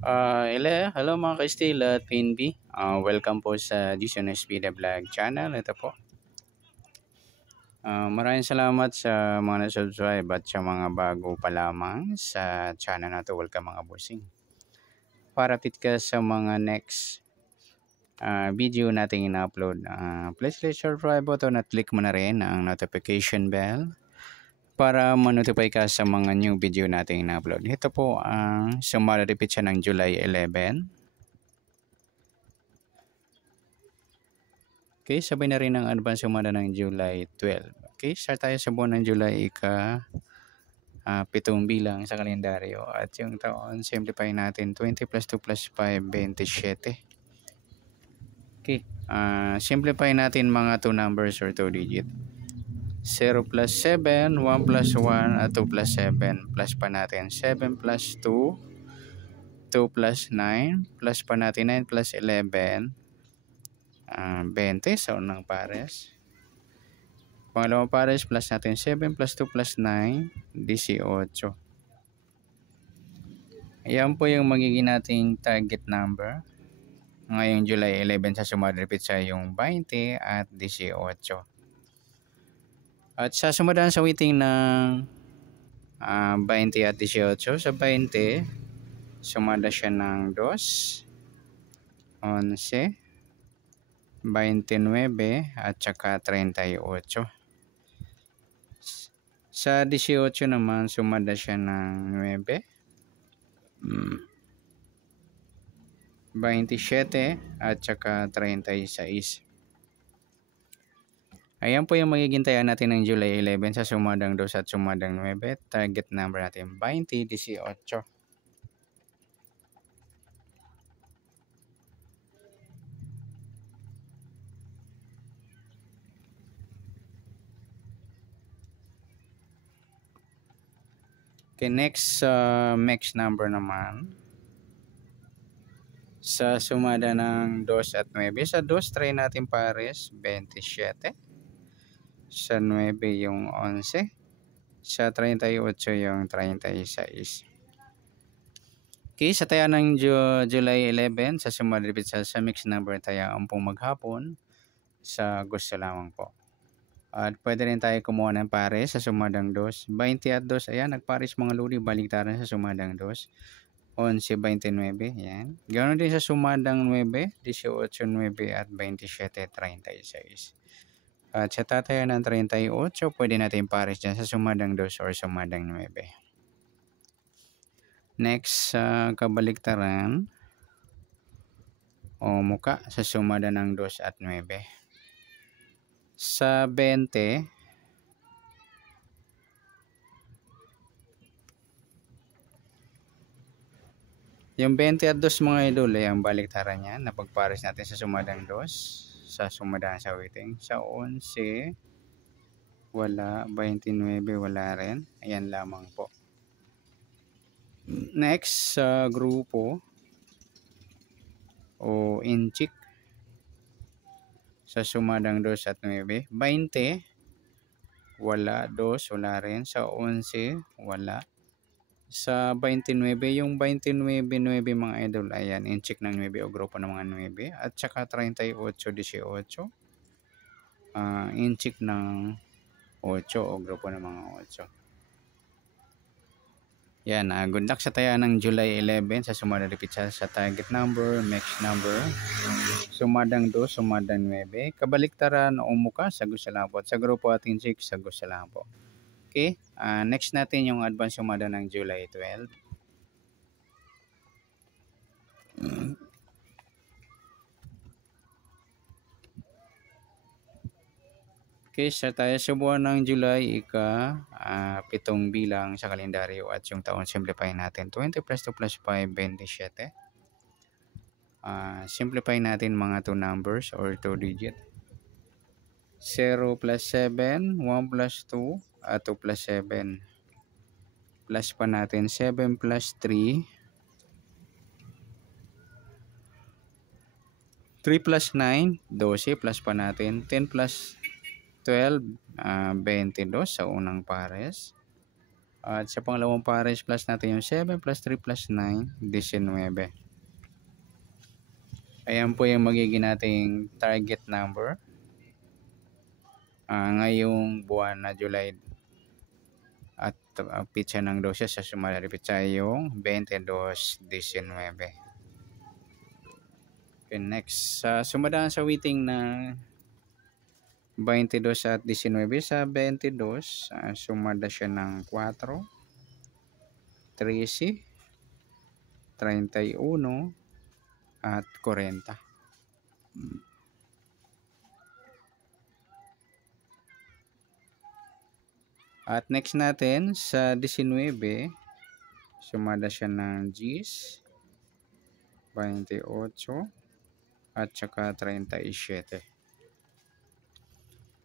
Hello mga ka-Steel at PNB. Welcome po sa Jason SB The Vlog channel. Ito po. Maraming salamat sa mga na-subscribe at sa mga bago pa lamang sa channel na to. Welcome mga bossing. Para update ka sa mga next video nating ina-upload. Please click subscribe button at click mo na rin ang notification bell para ma-notify ka sa mga new video nating ina-upload. Ito po ang summary repeat siya ng July 11. Okay, sabay na rin ang advance sumada ng July 12. Okay, start tayo sa buwan ng July pitong bilang sa kalendaryo. At yung taon, simplify natin 20 plus 2 plus 5, 27. Okay, simplify natin mga 2 numbers or 2 digit. 0 plus 7, 1 plus 1, at 2 plus 7. Plus pa natin 7 plus 2, 2 plus 9, plus pa natin 9 plus 11. 20 sa unang pares. Pangalawang pares plus natin 7 plus 2 plus 9, 18. Ayan po yung magiging nating target number. Ngayong July 11 sa sumunod repeat sa yung 20 at 18. At sa sumunod sa waiting ng 20 at 18, sa 20, sumada siya ng 2, 11, 29 at saka 38. Sa 18 naman, sumada siya ng 9, 27 at saka 36. Ayan po yung magiging taya natin ng July 11 sa sumadang 2 at sumadang 9. Target number natin 20, 18. Okay, next number naman. Sa sumada ng 2 at 9. Sa 2, try natin pares 27. Sa 9 yung 11. Sa 38 yung 36. Okay, sa taya ng July 11, sa sumunod repeat sa mix number taya ang pong maghapon sa gusto lamang po. At pwede rin tayo kumuha ng pares sa sumadang 2. 20 at 2, ayan, nagpares mga luli, baliktaran sa sumadang 2. 11, 29, yan. Ganoon din sa sumadang 9, 18, 9 at 27, 36. At sa tataya ng 38, pwede natin pares dyan sa sumadang 2 or sumadang 9. Next, kabaliktaran o muka sa sumada ng 2 at 9. Sa 20, yung 20 at 2 mga idol ay ang baliktaran niya. Napagpares natin sa sumadang 2, sa sumadang sa waiting. Sa 11, wala. 29, wala rin. Ayan lamang po. Next, sa grupo o inchik sa sumadang 2 at 9. 20, wala. 2, wala rin. Sa 11, wala. Sa 29, yung 29, 9 mga idol, ayan, inchik ng 9 o grupo ng mga 9. At saka 38, 18, inchik ng 8 o grupo ng mga 8. Yan, good luck sa taya ng July 11 sa sumadang repeat sa target number, next number. Sumadang 2, sumadang 9. Kabaliktaran o muka, sa gusto lang po. At sa grupo at inchik, sa gusto lang po. Okay, next natin yung advance sumada ng July 12. Okay, start tayo sa buwan ng July, pitong bilang sa kalendaryo at yung taon simplify natin. 20 plus 2 plus 5, 27. Simplify natin mga 2 numbers or 2 digit. 0 plus 7, 1 plus 2, at 2 plus 7. Plus pa natin 7 plus 3. 3 plus 9, 12. Plus pa natin 10 plus 12, 22 sa unang pares. At sa pangalawang pares plus natin yung 7 plus 3 plus 9, 19. Ayan po yung magiging nating target number ngayong buwan na July. At pitsa ng 12 sa sumalari pitsa yung 22-19. Okay, next. Sumadaan sa waiting na 22 at 19. Sa 22, sumada siya ng 4, 13, 31, at 40. At next natin, sa 19, sumada siya ng 10, 28, at saka 37.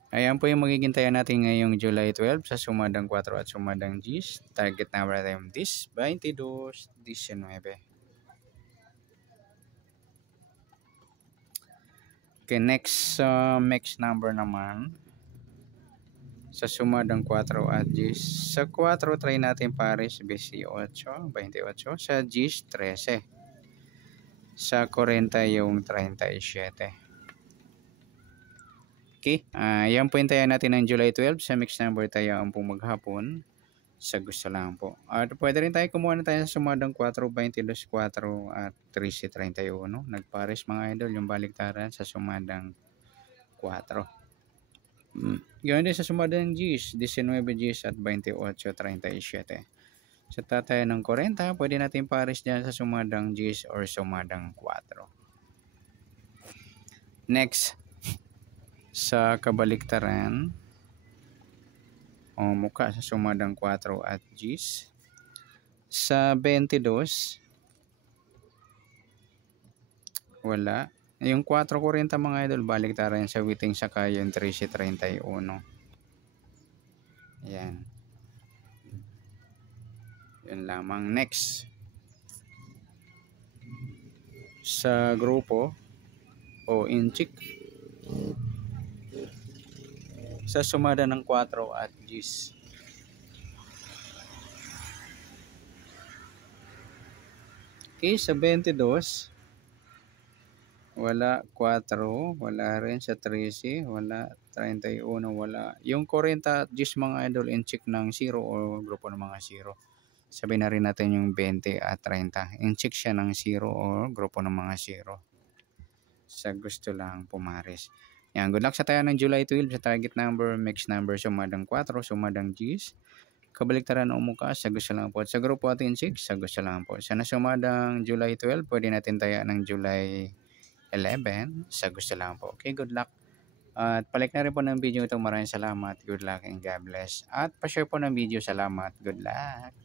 Ayan po yung magiging taya natin ngayong July 12 sa sumadang 4 at sumadang 10. Target number natin 22, 19. Okay, next number naman sa sumadang 4 at 10. Sa 4 try natin pares 28, 28. Sa 10, 13. Sa 40 yung 37. Okay, yan po yung tayo natin ng July 12. Sa mix number tayo ang pong maghapon. Sa gusto lang po. At pwede rin tayo kumuha na tayo sa sumadang 4, 22, 4 at 13, 31. Nagpares mga idol yung baliktaran sa sumadang 4. Ganoon din sa sumadang Gs, 19 Gs at 28, 37. Sa tataya ng 40, pwede natin pares dyan sa sumadang Gs or sumadang 4. Next, sa kabaliktaran, o mukha sa sumadang 4 at Gs. Sa 22, wala. Yung 4.40 mga idol, baliktaran sa witing saka yung 13.31. Yan. Yan lamang. Next. Sa grupo o inchik. Sa sumada ng 4 at Gs. Okay, sa 22, wala 4, wala rin sa 13, wala 31, wala. Yung 40 at 10 mga idol in-check ng 0 o grupo ng mga 0. Sabihin na rin natin yung 20 at 30. In-check siya ng 0 o grupo ng mga 0. Sa gusto lang pumares. Yan, good luck sa tayo ng July 12 sa target number, mix number, sumadang 4, sumadang 10. Kabaliktaran o mukha, sa gusto lang po. At sa grupo at in-check, sa gusto lang po. Sa nasumadang July 12, pwede natin taya ng July 11, sa gusto lang po. Okay, good luck. At palik na rin po ng video ito. Maraming salamat. Good luck and God bless. At pa-share po ng video. Salamat. Good luck.